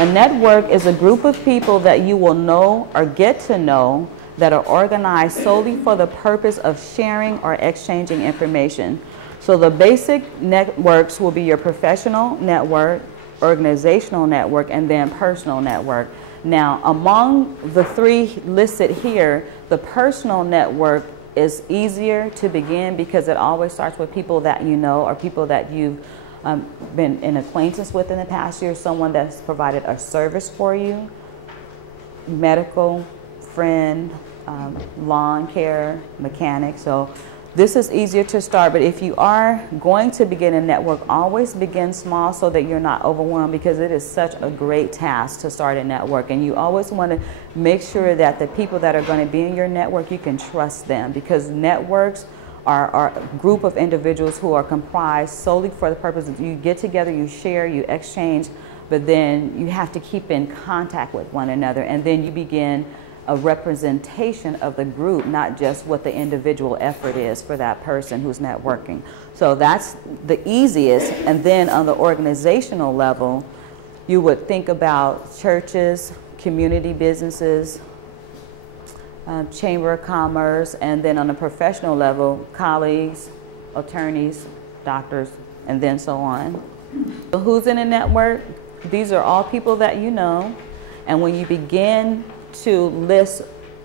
A network is a group of people that you will know or get to know that are organized solely for the purpose of sharing or exchanging information. So the basic networks will be your professional network, organizational network, and then personal network. Now, among the three listed here, the personal network is easier to begin because it always starts with people that you know or people that you've been in acquaintance with in the past year, someone that's provided a service for you, medical, friend, lawn care, mechanic. So this is easier to start, but if you are going to begin a network, always begin small so that you're not overwhelmed, because it is such a great task to start a network. And you always want to make sure that the people that are going to be in your network, you can trust them, because networks are a group of individuals who are comprised solely for the purpose of you get together, you share, you exchange, but then you have to keep in contact with one another, and then you begin a representation of the group, not just what the individual effort is for that person who's networking. So that's the easiest. And then on the organizational level, you would think about churches, community businesses, Chamber of Commerce, and then on a professional level, colleagues, attorneys, doctors, and then so on. So who's in a network? These are all people that you know, and when you begin to list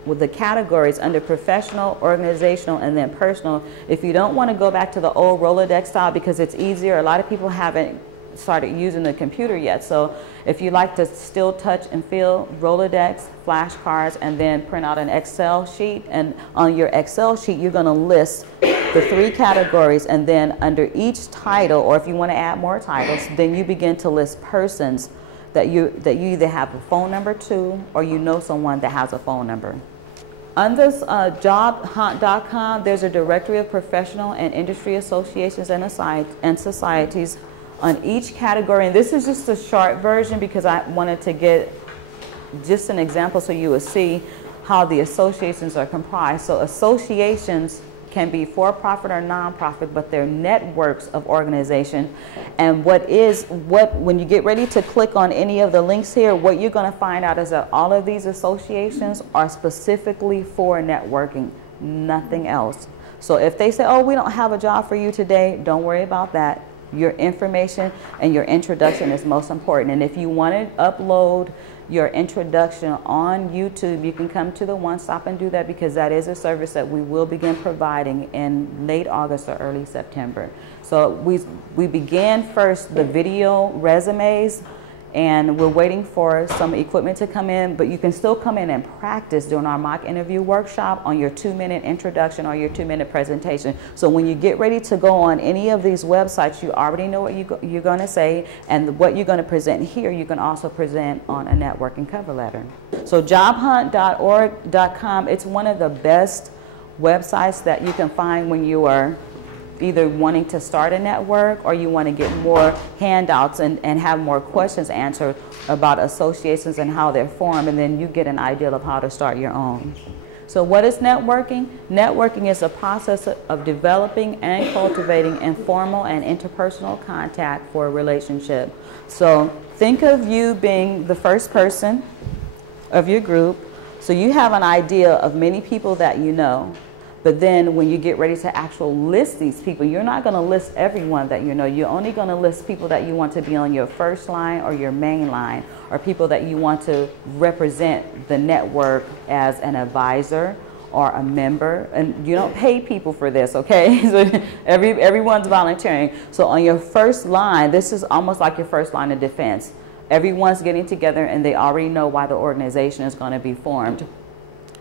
with the categories under professional, organizational, and then personal, if you don't want to go back to the old Rolodex style because it's easier, a lot of people haven't started using the computer yet. So if you like to still touch and feel, Rolodex, flashcards, and then print out an Excel sheet, and on your Excel sheet you're going to list the three categories, and then under each title, or if you want to add more titles, then you begin to list persons that you either have a phone number to, or you know someone that has a phone number. On this jobhunt.com, there's a directory of professional and industry associations and societies on each category. And this is just a short version because I wanted to get just an example so you would see how the associations are comprised. So associations can be for-profit or non-profit, but they're networks of organization. And when you get ready to click on any of the links here, what you're going to find out is that all of these associations are specifically for networking, nothing else. So if they say, oh, we don't have a job for you today, don't worry about that. Your information and your introduction is most important. And if you want to upload your introduction on YouTube, you can come to the One Stop and do that, because that is a service that we will begin providing in late August or early September. So we began first the video resumes, and we're waiting for some equipment to come in, but you can still come in and practice during our mock interview workshop on your 2-minute introduction or your 2-minute presentation. So when you get ready to go on any of these websites, you already know what you're going to say, and what you're going to present here, you can also present on a networking cover letter. So jobhunt.org.com, it's one of the best websites that you can find when you are either wanting to start a network or you want to get more handouts and have more questions answered about associations and how they're formed, and then you get an idea of how to start your own. So what is networking? Networking is a process of developing and cultivating informal and interpersonal contact for a relationship. So think of you being the first person of your group. So you have an idea of many people that you know. But then when you get ready to actually list these people, you're not going to list everyone that you know. You're only going to list people that you want to be on your first line or your main line, or people that you want to represent the network as an advisor or a member. And you don't pay people for this, okay? So everyone's volunteering. So on your first line, this is almost like your first line of defense. Everyone's getting together and they already know why the organization is going to be formed.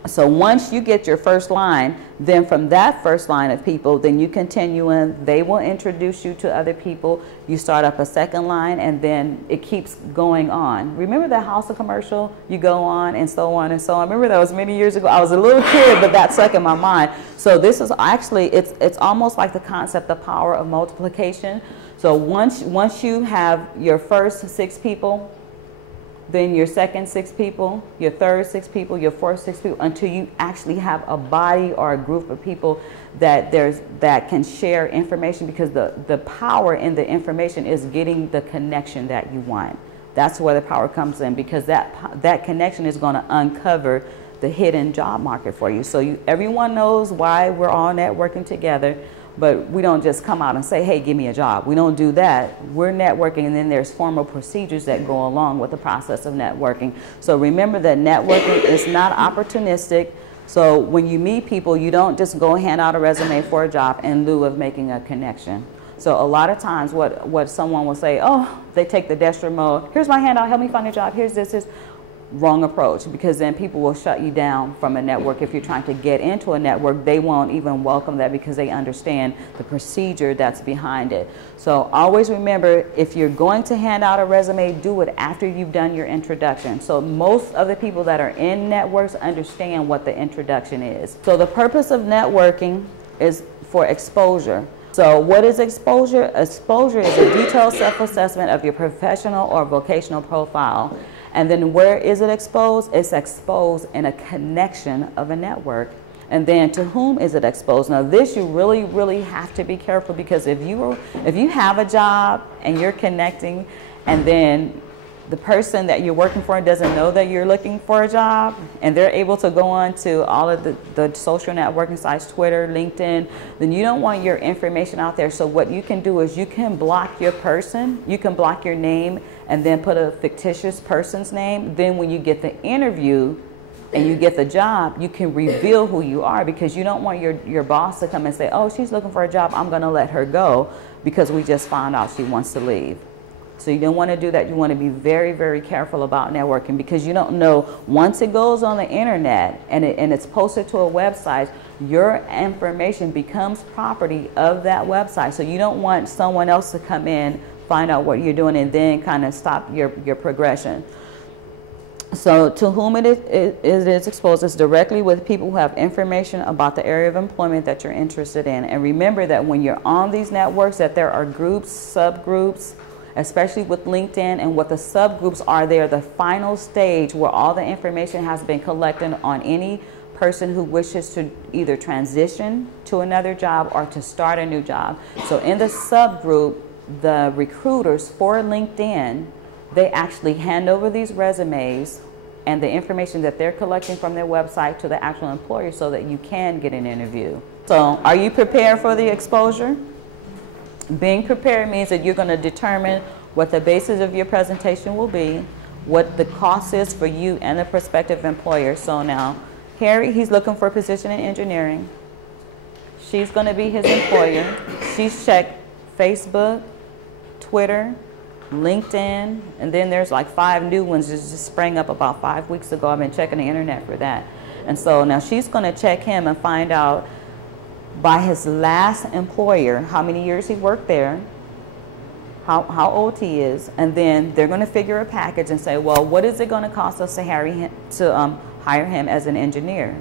So once you get your first line, then from that first line of people, then you continue in. They will introduce you to other people. You start up a second line, and then it keeps going on. Remember that House of Commercial? You go on and so on and so on. I remember that was many years ago. I was a little kid, but that stuck in my mind. So this is actually, it's almost like the concept, the power of multiplication. So once you have your first 6 people, then your second 6 people, your third 6 people, your fourth 6 people, until you actually have a body or a group of people that can share information, because the power in the information is getting the connection that you want. That's where the power comes in, because that connection is going to uncover the hidden job market for you. So everyone knows why we're all networking together, but we don't just come out and say, hey, give me a job. We don't do that. We're networking, and then there's formal procedures that go along with the process of networking. So remember that networking is not opportunistic. So when you meet people, you don't just go hand out a resume for a job in lieu of making a connection. So a lot of times what someone will say, oh, they take the desperate mode, here's my handout, help me find a job, here's this. Wrong approach, because then people will shut you down from a network. If you're trying to get into a network, they won't even welcome that, because they understand the procedure that's behind it. So always remember, if you're going to hand out a resume, do it after you've done your introduction. So most of the people that are in networks understand what the introduction is. So the purpose of networking is for exposure. So what is exposure? Exposure is a detailed self-assessment of your professional or vocational profile. And then where is it exposed? It's exposed in a connection of a network. And then to whom is it exposed? Now this you really, really have to be careful, because if you have a job and you're connecting, and then the person that you're working for doesn't know that you're looking for a job, and they're able to go on to all of the social networking sites, Twitter, LinkedIn, then you don't want your information out there. So what you can do is you can block your person, you can block your name, and then put a fictitious person's name. Then when you get the interview and you get the job, you can reveal who you are, because you don't want your boss to come and say, oh, she's looking for a job, I'm going to let her go because we just found out she wants to leave. So you don't want to do that. You want to be very, very careful about networking, because you don't know, once it goes on the internet and it's posted to a website, your information becomes property of that website. So you don't want someone else to come in, find out what you're doing, and then kind of stop your progression. So to whom it is exposed is directly with people who have information about the area of employment that you're interested in. And remember that when you're on these networks, that there are groups, subgroups, especially with LinkedIn, and what the subgroups are, they're the final stage where all the information has been collected on any person who wishes to either transition to another job or to start a new job. So in the subgroup, the recruiters for LinkedIn, they actually hand over these resumes and the information that they're collecting from their website to the actual employer, so that you can get an interview. So are you prepared for the exposure? Being prepared means that you're going to determine what the basis of your presentation will be, what the cost is for you and the prospective employer. So now, Harry, he's looking for a position in engineering. She's going to be his employer. She's checked Facebook, Twitter, LinkedIn, and then there's like 5 new ones that just sprang up about 5 weeks ago. I've been checking the internet for that. And so now she's going to check him and find out by his last employer how many years he worked there, how old he is, and then they're going to figure a package and say, well, what is it going to cost us to hire him as an engineer?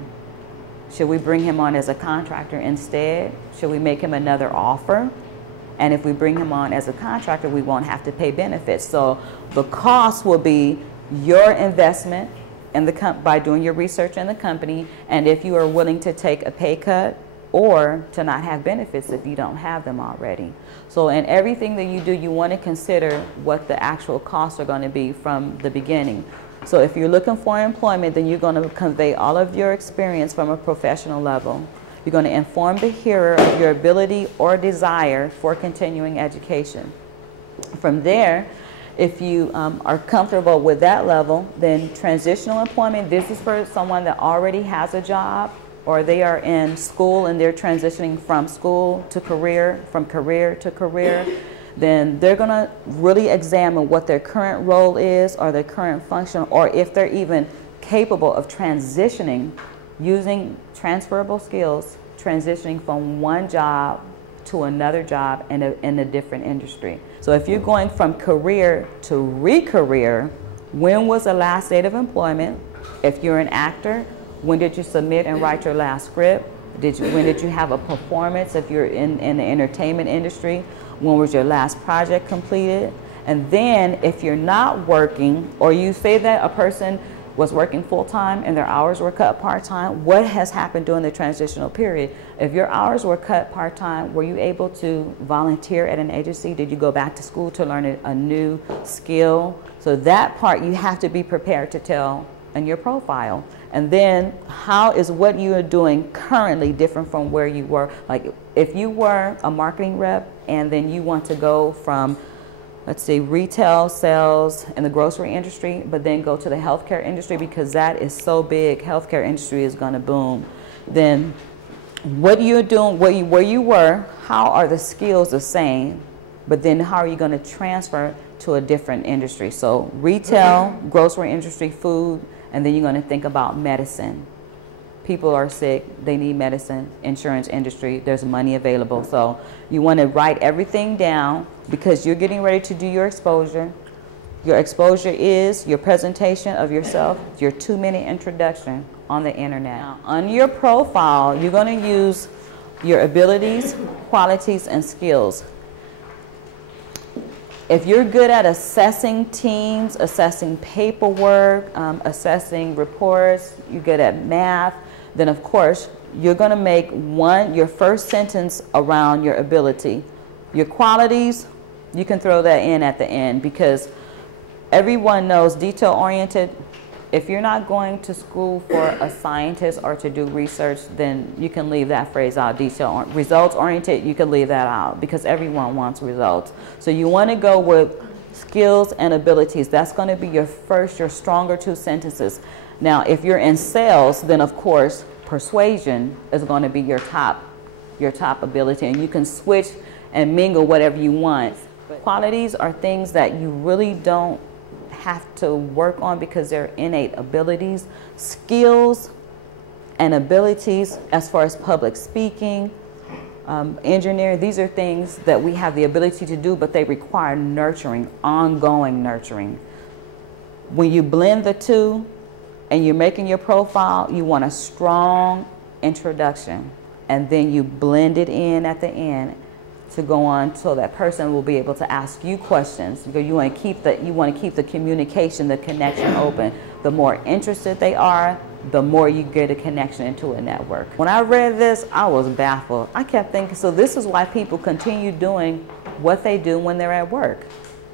Should we bring him on as a contractor instead? Should we make him another offer? And if we bring him on as a contractor, we won't have to pay benefits. So the cost will be your investment in by doing your research in the company, and if you are willing to take a pay cut or to not have benefits if you don't have them already. So in everything that you do, you want to consider what the actual costs are going to be from the beginning. So if you're looking for employment, then you're going to convey all of your experience from a professional level. You're going to inform the hearer of your ability or desire for continuing education. From there, if you are comfortable with that level, then transitional employment, this is for someone that already has a job, or they are in school and they're transitioning from school to career, from career to career. Then they're going to really examine what their current role is, or their current function, or if they're even capable of transitioning using transferable skills, transitioning from one job to another job in a different industry. So if you're going from career to re-career, when was the last date of employment? If you're an actor, when did you submit and write your last script? When did you have a performance? If you're in the entertainment industry, when was your last project completed? And then if you're not working, or you say that a person was working full-time and their hours were cut part-time, what has happened during the transitional period? If your hours were cut part-time, were you able to volunteer at an agency? Did you go back to school to learn a new skill? So that part you have to be prepared to tell in your profile. And then how is what you are doing currently different from where you were? Like if you were a marketing rep and then you want to go from, let's say, retail sales in the grocery industry, but then go to the healthcare industry because that is so big, healthcare industry is going to boom. Then what you're doing, where you were, how are the skills the same, but then how are you going to transfer to a different industry? So retail, grocery industry, food, and then you're going to think about medicine. People are sick, they need medicine, insurance industry, there's money available. So you want to write everything down because you're getting ready to do your exposure. Your exposure is your presentation of yourself, your 2-minute introduction on the internet. Now, on your profile, you're going to use your abilities, qualities, and skills. If you're good at assessing teams, assessing paperwork, assessing reports, you're good at math, then of course you're going to make your first sentence around your ability. Your qualities, you can throw that in at the end because everyone knows detail-oriented. If you're not going to school for a scientist or to do research, then you can leave that phrase out. Results-oriented, you can leave that out because everyone wants results. So you want to go with skills and abilities. That's going to be your stronger 2 sentences. Now, if you're in sales, then of course, persuasion is going to be your top ability, and you can switch and mingle whatever you want. Qualities are things that you really don't have to work on because they're innate abilities. Skills and abilities as far as public speaking, engineering, these are things that we have the ability to do, but they require nurturing, ongoing nurturing. When you blend the two and you're making your profile, you want a strong introduction, and then you blend it in at the end to go on so that person will be able to ask you questions, because you want to keep the communication, the connection open. The more interested they are, the more you get a connection into a network. When I read this, I was baffled. I kept thinking, so this is why people continue doing what they do when they're at work,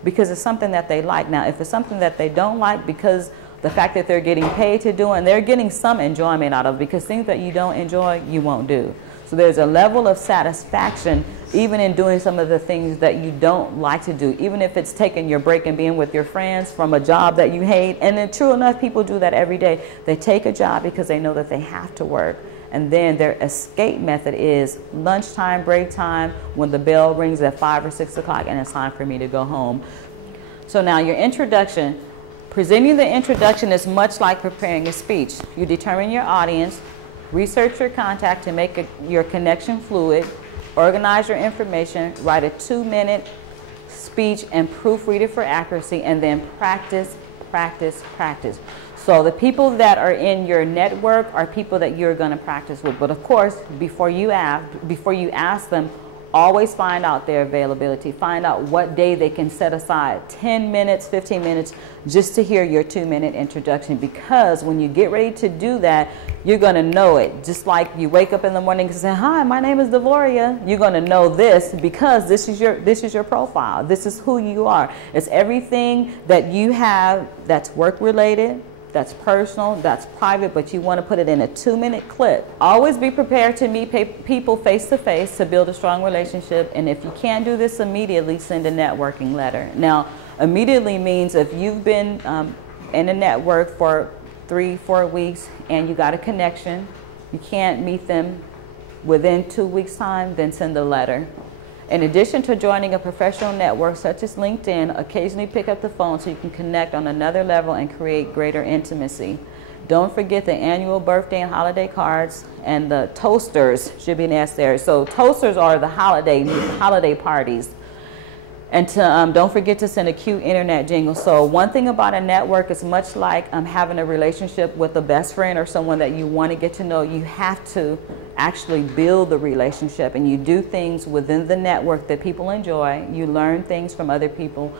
because it's something that they like. Now, if it's something that they don't like, because the fact that they're getting paid to do, and they're getting some enjoyment out of it, because things that you don't enjoy, you won't do. So there's a level of satisfaction even in doing some of the things that you don't like to do, even if it's taking your break and being with your friends from a job that you hate. And then true enough, people do that every day. They take a job because they know that they have to work. And then their escape method is lunchtime, break time, when the bell rings at 5 or 6 o'clock and it's time for me to go home. So now your introduction, presenting the introduction is much like preparing a speech. You determine your audience, research your contact to make your connection fluid, organize your information, write a 2-minute speech and proofread it for accuracy, and then practice, practice, practice. So the people that are in your network are people that you're going to practice with. But of course, before you ask them, always find out their availability. Find out what day they can set aside 10 minutes, 15 minutes just to hear your 2-minute introduction, because when you get ready to do that, you're going to know it. Just like you wake up in the morning and say, "Hi, my name is Devoria." You're going to know this because this is your profile. This is who you are. It's everything that you have that's work related, that's personal, that's private, but you want to put it in a 2-minute clip. Always be prepared to meet people face to face to build a strong relationship. And if you can't do this immediately, send a networking letter. Now, immediately means if you've been in a network for 3-4 weeks and you got a connection, you can't meet them within 2 weeks' time, then send a letter. In addition to joining a professional network such as LinkedIn, occasionally pick up the phone so you can connect on another level and create greater intimacy. Don't forget the annual birthday and holiday cards, and the toasters should be next there. So toasters are the holiday parties. And don't forget to send a cute internet jingle. So one thing about a network is much like having a relationship with a best friend or someone that you want to get to know. You have to actually build the relationship, and you do things within the network that people enjoy. You learn things from other people.